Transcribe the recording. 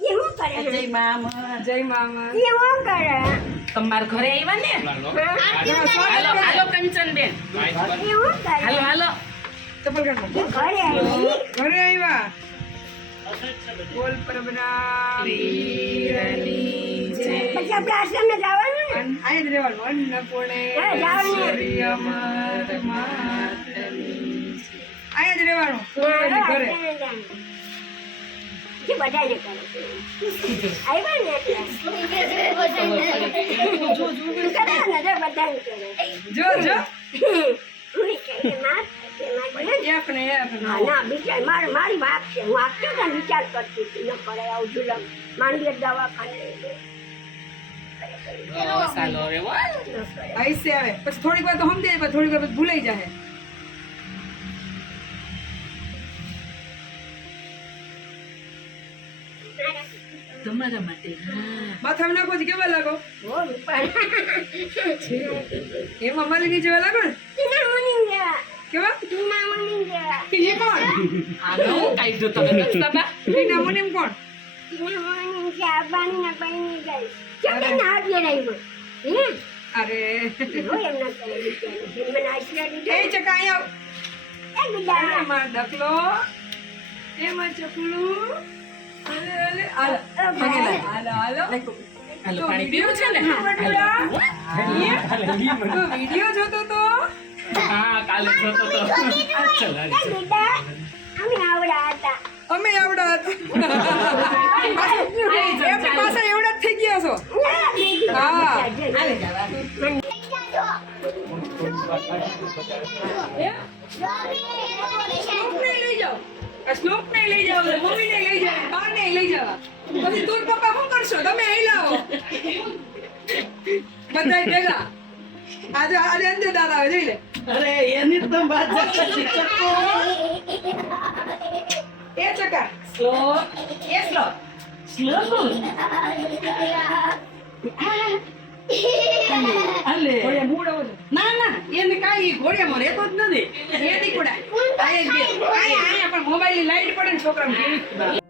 એ હું કરે જય મામા. જય મામા. એ હું કરે તમાર ઘરે આવ્યા ને હાલો હાલો કંચન બેન એ હું કરે હાલો હાલો ચપ્પલ કાઢ એ ઘરે આવી ઘરે આવ્યા બોલ પ્રભના વીરની જય. પછી આપણે આશ્રમે જવાનું ને આઈ જ રહેવાનું અન્નપૂર્ણે હા, જાઓ ને. ઈશ્વરી અમર માતની. આઈ જ રહેવાનું ના, ઘરે આશ્રમે જવાનું. જે બધાને કરે છે. આવ્યા ને એટલે. કરે ને તો બધાને કરે. જો જો પૂરી કરીને માફ કરશે, મારી એક ને એક હા, ના, બિચારી મારી વાત છે. હું આપતો ને વિચાર કરતી હતી ન કરે આવું જુલમ માંડવી દવાખાને બસ હાલો હવે હો. આઈસે આવે પછી થોડીક વાર તો સમજાય પછી થોડીક વાર પછી ભૂલાઈ જાય તમારા માટે હા. માથામાં નાખો છે કેવા લાગો બોલ પણ એમાં માલિની જેવા લાગો ને તીના મની ગયા કેવા તીના મની ગયા એ કોણ હાલો કાઢજો તમે રસ્તામાં. ટીના મુનિમ કોણ તીના મની ગયા બાની ના બની ગઈ ચકે ના આવી રહ્યો હે અરે હોય એમ ના કરે બિચારી મને આશીર્વાદ દીધો એ ચકા અહીંયા એ બીજા એમાં ડકલો એમાં ચકલું અરે અરે હાલો હાલો હાલો હાલો પાણી પીવું છે ને તો વિડિયો જોતો તો હા કાલે જોતો તો ચાલ એ બીજા અમે આવડા હતા અમે આવડા હતા એમની પાસે એવડા જ થઈ ગયા છો હા. શ્લોકને લઈ જાઓ આ શ્લોકને લઈ જાઓ મમ્મીને લઈ જાઓ બાને લઈ જાઓ પછી તું ને પપ્પા શું કરશો તમે અહીં લાવો બધા ભેગા આજે આજે અંદર દાદા આવે જોઈ લે અરે એની તો વાત એ ચકા શ્લોક એ શ્લોક શ્લોક અલે ઘોડિયા મૂળ આવો ના ના એને કાઈ ઘોડિયામાં રહેતો જ નથી એ દીકુડા આયા પણ મોબાઈલ ની લાઈટ પડે ને છોકરાને કેવી